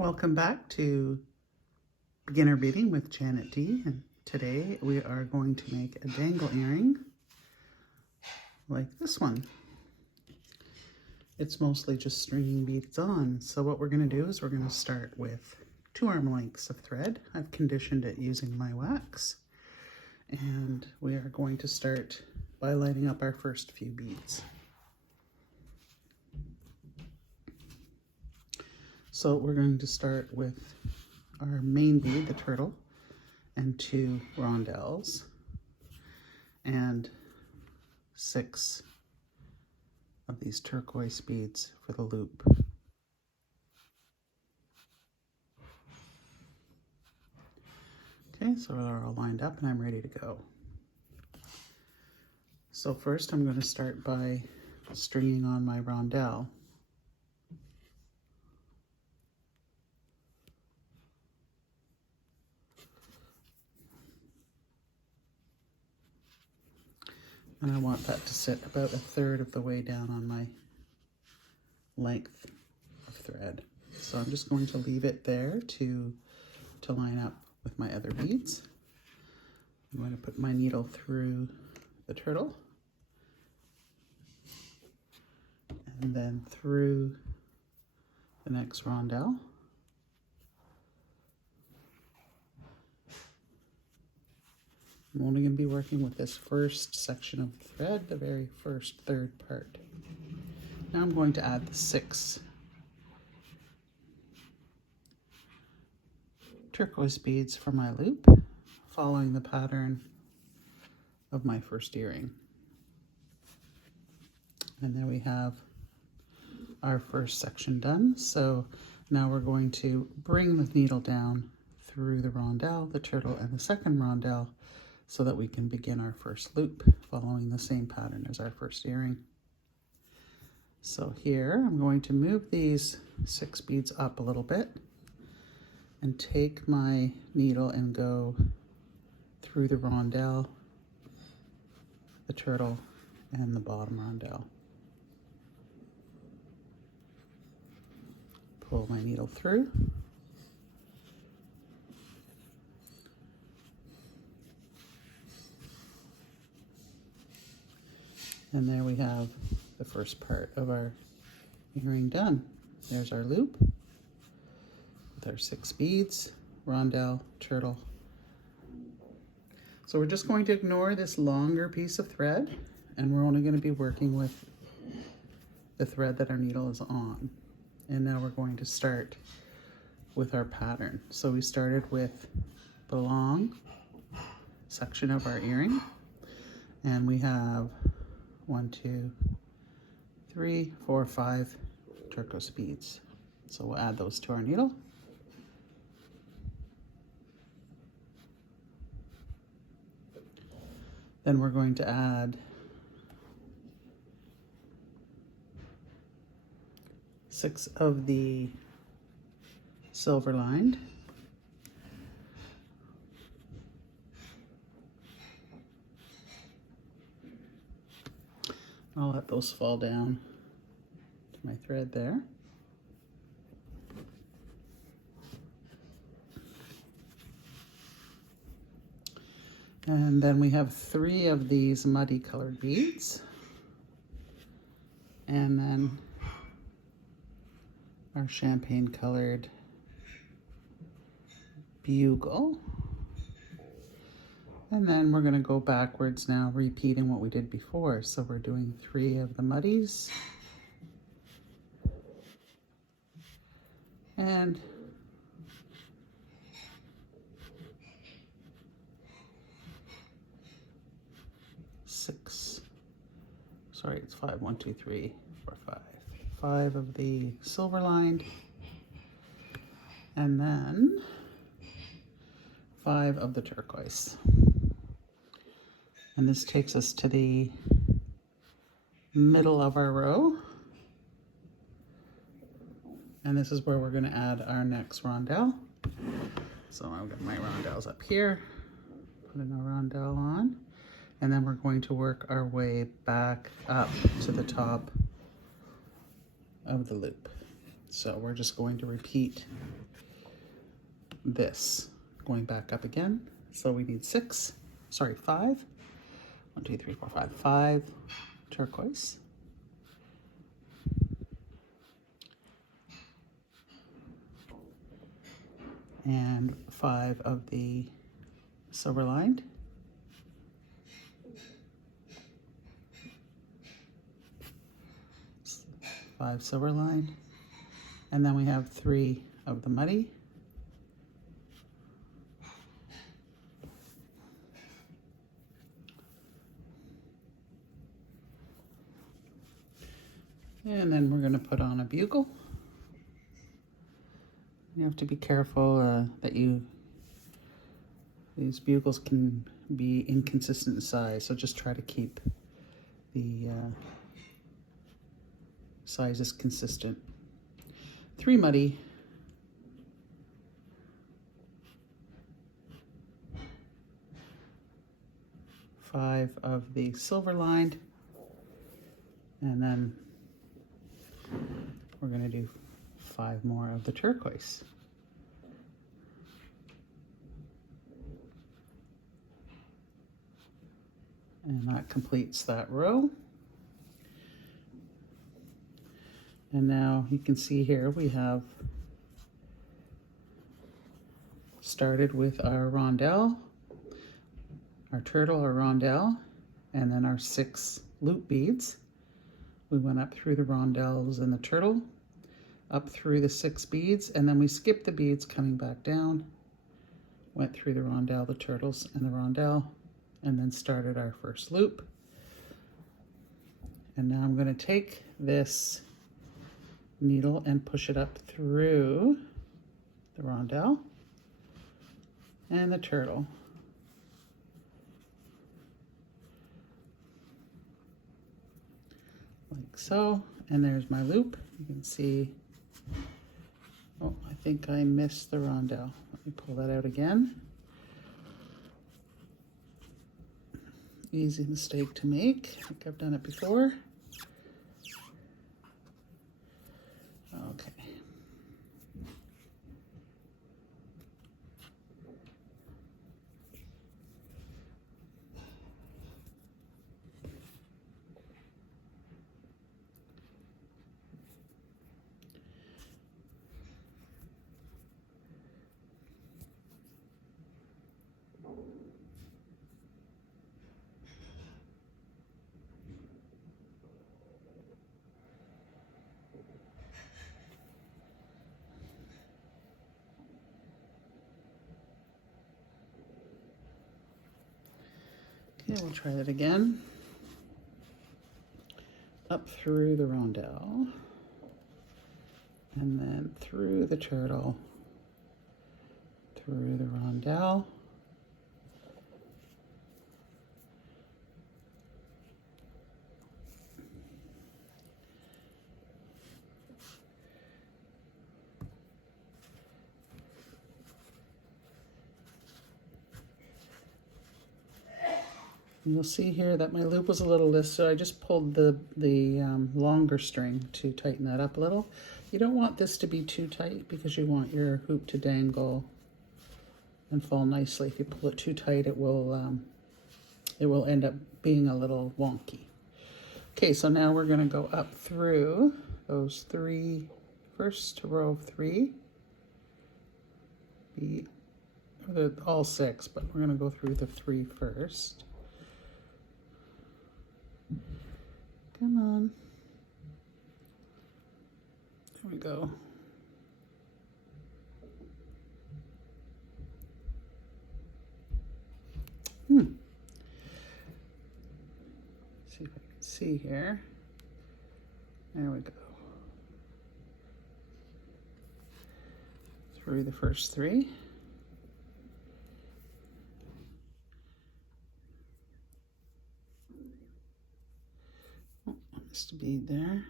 Welcome back to Beginner Beading with Janet D. And today we are going to make a dangle earring like this one. It's mostly just stringing beads on. So what we're going to do is we're going to start with 2 arm lengths of thread. I've conditioned it using my wax. And we are going to start by lighting up our first few beads. So we're going to start with our main bead, the turtle, and 2 rondelles, and 6 of these turquoise beads for the loop. Okay, so they're all lined up and I'm ready to go. So first I'm going to start by stringing on my rondelle. And I want that to sit about 1/3 of the way down on my length of thread. So I'm just going to leave it there to line up with my other beads. I'm going to put my needle through the turtle and then through the next rondelle. I'm only going to be working with this first section of thread, the very first 3rd part. Now I'm going to add the 6 turquoise beads for my loop, following the pattern of my first earring. And there we have our first section done. So now we're going to bring the needle down through the rondelle, the turtle, and the second rondelle, so that we can begin our first loop following the same pattern as our first earring. So here I'm going to move these 6 beads up a little bit and take my needle and go through the rondelle, the turtle, and the bottom rondelle. Pull my needle through. And there we have the first part of our earring done. There's our loop with our 6 beads, rondelle, turtle. So we're just going to ignore this longer piece of thread, and we're only going to be working with the thread that our needle is on. And now we're going to start with our pattern. So we started with the long section of our earring, and we have 1, 2, 3, 4, 5 turquoise beads. So we'll add those to our needle. Then we're going to add 6 of the silver lined. I'll let those fall down to my thread there. And then we have 3 of these muddy colored beads. And then our champagne colored bugle. And then we're going to go backwards now, repeating what we did before. So we're doing 3 of the muddies. And it's 5, 1, 2, 3, 4, 5. 5 of the silver lined. And then 5 of the turquoise. And this takes us to the middle of our row. And this is where we're going to add our next rondelle. So I've got my rondelles up here. Putting a rondelle on. And then we're going to work our way back up to the top of the loop. So we're just going to repeat this, going back up again. So we need 5. 1, 2, 3, 4, 5. 5 turquoise. And 5 of the silver lined. 5 silver lined. And then we have 3 of the muddy. And then we're going to put on a bugle. You have to be careful that these bugles can be inconsistent in size, so just try to keep the sizes consistent. 3 muddy. 5 of the silver lined, and then we're going to do 5 more of the turquoise. And that completes that row. And now you can see here we have started with our rondelle, our turtle, our rondelle, and then our 6 loop beads. We went up through the rondelles and the turtle, up through the 6 beads, and then we skipped the beads coming back down, went through the rondelle, the turtles, and the rondelle, and then started our first loop. And now I'm going to take this needle and push it up through the rondelle and the turtle. Like so, and there's my loop. You can see, oh, I think I missed the rondelle. Let me pull that out again. Easy mistake to make. I think I've done it before. Okay. Okay, we'll try that again. Up through the rondelle, and then through the turtle, through the rondelle, and you'll see here that my loop was a little loose, so I just pulled the longer string to tighten that up a little. You don't want this to be too tight because you want your hoop to dangle and fall nicely. If you pull it too tight, it will end up being a little wonky. Okay, so now we're going to go up through those 3, first row of 3. All 6, but we're going to go through the 3 first. Come on. There we go. See if I can see here. There we go. Through the first 3. Oh, I missed a bead there.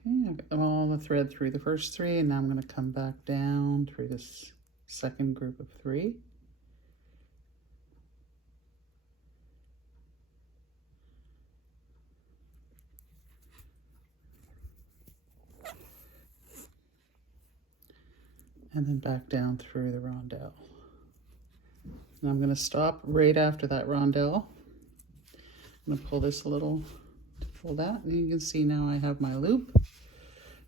Okay, I've got all the thread through the first 3, and now I'm going to come back down through this second group of 3. and then back down through the rondelle. And I'm going to stop right after that rondelle. I'm going to pull this a little to pull that, and you can see now I have my loop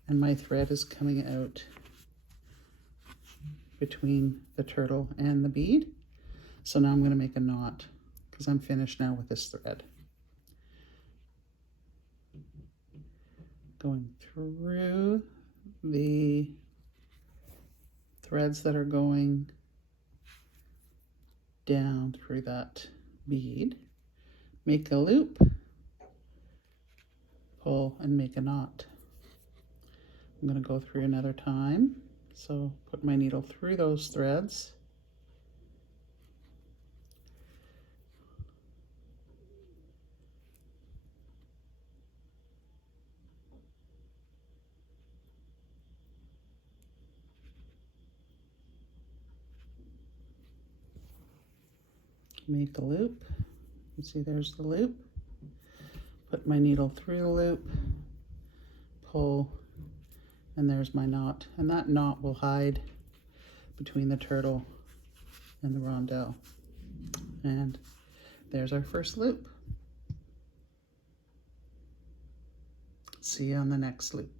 and my thread is coming out between the turtle and the bead. So now I'm going to make a knot because I'm finished now with this thread. Going through the threads that are going down through that bead, make a loop, pull and make a knot. I'm going to go through another time, so put my needle through those threads, make a loop. You see there's the loop. Put my needle through the loop, pull, and there's my knot. And that knot will hide between the turtle and the rondelle. And there's our first loop. See you on the next loop.